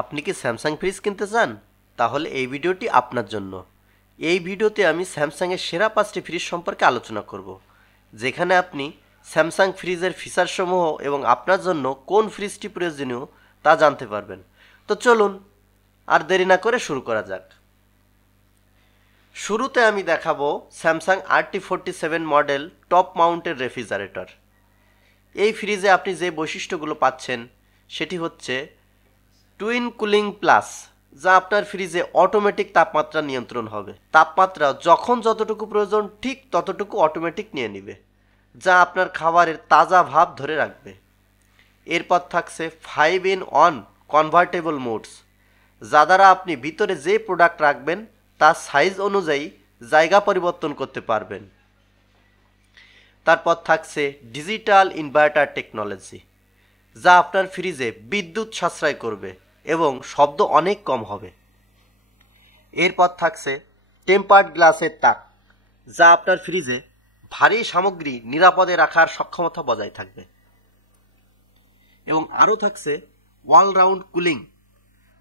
আপনি কি Samsung fridge কিনতে চান? তাহলে এই ভিডিওটি আপনার জন্য। এই ভিডিওতে আমি স্যামসাংয়ের সেরা 5টি ফ্রিজ সম্পর্কে আলোচনা করব, যেখানে আপনি স্যামসাং ফ্রিজের ফিচারসমূহ এবং আপনার জন্য কোন ফ্রিজটি প্রয়োজনীয় তা জানতে পারবেন। তো চলুন আর দেরি না করে শুরু করা যাক। শুরুতে আমি দেখাবো Samsung RT47 model top mounted refrigerator. এই ফ্রিজে আপনি যে বৈশিষ্ট্যগুলো পাচ্ছেন সেটি হচ্ছে টুইন কুলিং প্লাস, যা আপনার ফ্রিজে অটোমেটিক তাপমাত্রা নিয়ন্ত্রণ হবে। তাপমাত্রা যখন যতটুকু প্রয়োজন ঠিক ততটুকু অটোমেটিক নিয়ে নেবে, যা আপনার খাবারের তাজা ভাব ধরে রাখবে। এরপর থাকছে 5-in-1 কনভার্টেবল মোডস, যা দ্বারা আপনি ভিতরে যে প্রোডাক্ট রাখবেন তার সাইজ অনুযায়ী জায়গা পরিবর্তন করতে পারবেন। তারপর থাকছে ডিজিটাল ইনভার্টার টেকনোলজি, যা আপনার ফ্রিজে বিদ্যুৎ সাশ্রয় করবে এবং শব্দ অনেক কম হবে। এরপর থাকছে টেম্পার্ড গ্লাসের তাক, যা আপনার ফ্রিজে ভারী সামগ্রী নিরাপদে রাখার সক্ষমতা বজায় থাকবে। এবং আরও থাকছে অলরাউন্ড কুলিং,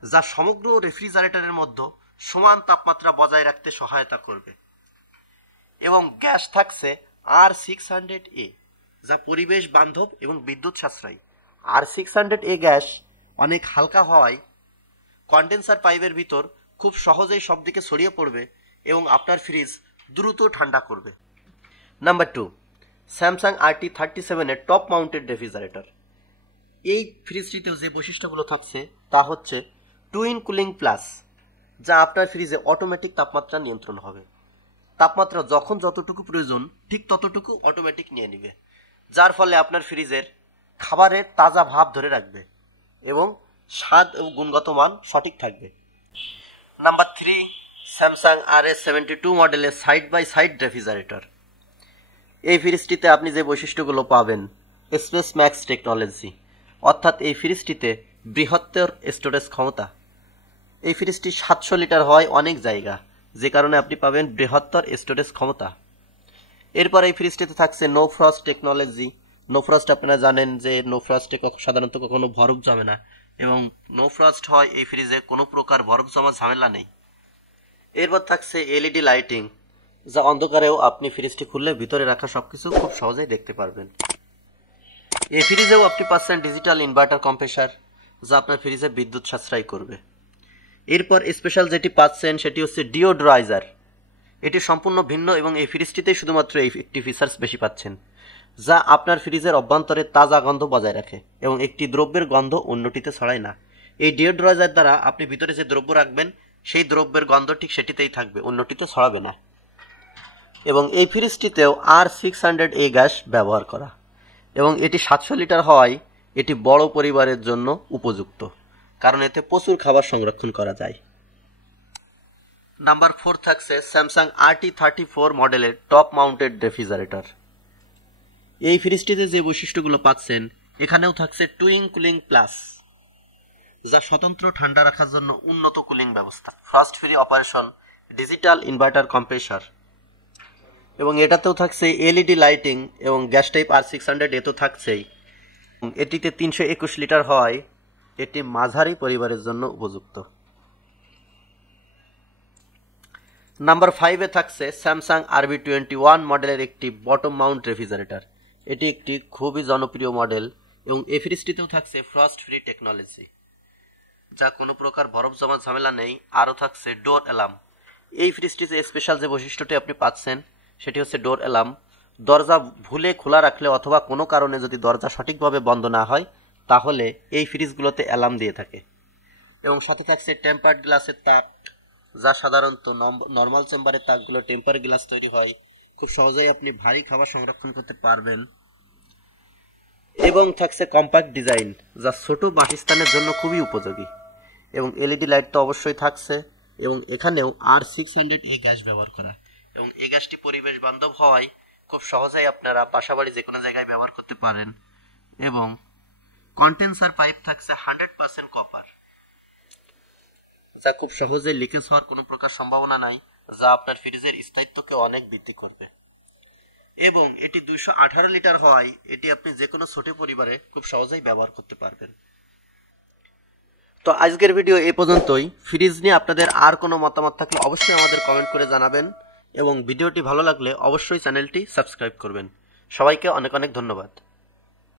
যা সমগ্র রেফ্রিজারেটরের মধ্যে সমান তাপমাত্রা বজায় রাখতে সহায়তা করবে। এবং গ্যাস থাকছে R600A, যা পরিবেশ বান্ধব এবং বিদ্যুৎ সাশ্রয়ী। R600A গ্যাস অনেক হালকা হওয়ায় কন্ডেন্সার পাইপের ভিতর খুব সহজেই সব দিকে ছড়িয়ে পড়বে এবং আপনার ফ্রিজ দ্রুত ঠান্ডা করবে। নাম্বার 2, স্যামসাং RT37 এর টপ মাউন্টেড রেফ্রিজারেটর। এই ফ্রিজটিতেও যে বৈশিষ্ট্যগুলো থাকছে তা হচ্ছে টুইন কুলিং প্লাস, যা আপনার ফ্রিজে অটোমেটিক তাপমাত্রা নিয়ন্ত্রণ হবে। তাপমাত্রা যখন যতটুকু প্রয়োজন ঠিক ততটুকু অটোমেটিক নিয়ে নেবে, যার ফলে আপনার ফ্রিজের খাবারের তাজা ভাব ধরে রাখবে এবং স্বাদ ও গুণগত মান সঠিক থাকবে। নাম্বার 3, স্যামসাং RS72 মডেলের সাইড বাই সাইড রেফ্রিজারেটর। এই ফ্রিজটিতে আপনি যে বৈশিষ্ট্যগুলো পাবেন স্পেস ম্যাক্স টেকনোলজি, অর্থাৎ এই ফ্রিজটিতে বৃহত্তর স্টোরেজ ক্ষমতা। এই ফ্রিজটি 700 লিটার হয় অনেক জায়গা, যে কারণে আপনি পাবেন বৃহত্তর স্টোরেজ ক্ষমতা। এরপর এই ফ্রিজটিতে থাকছে no frost technology. No frost আপনারা জানেন যে নো ফ্রস্টে সাধারণত কখনো বরফ জমে না, এবং নো ফ্রস্ট হয় এই ফ্রিজে কোনো প্রকার বরফ জমা ঝামেলা নেই। এরপর থাকছে LED লাইটিং, যা অন্ধকারেও আপনি ফ্রিজটি খুললে ভিতরে রাখা সবকিছু খুব সহজেই দেখতে পারবেন। এই ফ্রিজেও আপনি পাচ্ছেন ডিজিটাল ইনভার্টার কম্প্রেসার, যা আপনার ফ্রিজে বিদ্যুৎ সাশ্রয় করবে। এরপর স্পেশাল যেটি পাচ্ছেন সেটি হচ্ছে ডিওড্রাইজার। এটি সম্পূর্ণ ভিন্ন এবং এই ফ্রিজটিতেই শুধুমাত্র এই একটি ফিচার্স বেশি পাচ্ছেন, যা আপনার ফ্রিজের অভ্যন্তরে তাজা গন্ধ বজায় রাখে এবং একটি দ্রব্যের গন্ধ অন্যটিতে ছড়ায় না। এই ডিওড্রাইজার দ্বারা আপনি ভিতরে যে দ্রব্য রাখবেন সেই দ্রব্যের গন্ধ ঠিক সেটিতেই থাকবে, অন্যটিতে ছড়াবে না। এবং এই ফ্রিজটিতেও R600A গ্যাস ব্যবহার করা, এবং এটি 700 লিটার হওয়ায় এটি বড় পরিবারের জন্য উপযুক্ত, কারণ এতে প্রচুর খাবার সংরক্ষণ করা যায়। নাম্বার 4 থাকছে স্যামসাং RT34 মডেলের টপ মাউন্টেড রেফ্রিজারেটর। এই ফ্রিজটিতে যে বৈশিষ্ট্যগুলো পাচ্ছেন এখানেও থাকছে টুইন কুলিং প্লাস, যা স্বতন্ত্র ঠান্ডা রাখার জন্য উন্নত কুলিং ব্যবস্থা, frost free operation, digital inverter compressor, এবং এটাতেও থাকছে LED লাইটিং এবং গ্যাস টাইপ R600 এ তো থাকছেই। এটিতে 321 লিটার হয় এটি মাঝারি পরিবারের জন্য উপযুক্ত। নাম্বার 5-এ থাকছে স্যামসাং RB21 মডেলের একটি বটম মাউন্ট রেফ্রিজারেটর। এটি একটি খুবই জনপ্রিয় মডেল এবং এই ফ্রিজটিতেও থাকছে ফ্রস্ট ফ্রি টেকনোলজি, যা কোনো প্রকার বরফ জমা ঝামেলা নেই। আরও থাকছে ডোর অ্যালার্ম। এই ফ্রিজটিতে স্পেশাল যে বৈশিষ্ট্যটি আপনি পাচ্ছেন সেটি হচ্ছে ডোর অ্যালার্ম। দরজা ভুলে খোলা রাখলে অথবা কোনো কারণে যদি দরজা সঠিকভাবে বন্ধ না হয় তাহলে এই ফ্রিজগুলোতে অ্যালার্ম দিয়ে থাকে। এবং সাথে থাকছে টেম্পার্ড গ্লাসের তাক, যা সাধারণত নর্মাল চেম্বারের তাকগুলো টেম্পার গ্লাস তৈরি হয়, খুব সহজেই আপনি ভারী খাবার সংরক্ষণ করতে পারবেন। এবং থাকছে কম্প্যাক্ট ডিজাইন, যা ছোট বাসস্থানের জন্য খুবই উপযোগী। এবং LED লাইট তো অবশ্যই থাকছে, এবং এখানেও R600A গ্যাস ব্যবহার করা, এবং এই গ্যাসটি পরিবেশ বান্ধব হওয়ায় খুব সহজেই আপনারা বাসাবাড়ি যে কোনো জায়গায় ব্যবহার করতে পারেন। এবং কন্ডেন্সার পাইপ থাকছে 100% কপার, যা খুব সহজে লিকেজ হওয়ার কোনো প্রকার সম্ভাবনা নাই, যা আপনার ফ্রিজের স্থায়িত্বকে অনেক বৃদ্ধি করবে। এবং এটি 218 লিটার হওয়ায় এটি আপনি যে কোনো ছোট পরিবারে খুব সহজেই ব্যবহার করতে পারবেন। তো আজকের ভিডিও এই পর্যন্তই। ফ্রিজ নিয়ে আপনাদের আর কোনো মতামত থাকলে অবশ্যই আমাদের কমেন্ট করে জানাবেন এবং ভিডিওটি ভালো লাগলে অবশ্যই চ্যানেলটি সাবস্ক্রাইব করবেন। সবাইকে অনেক অনেক ধন্যবাদ।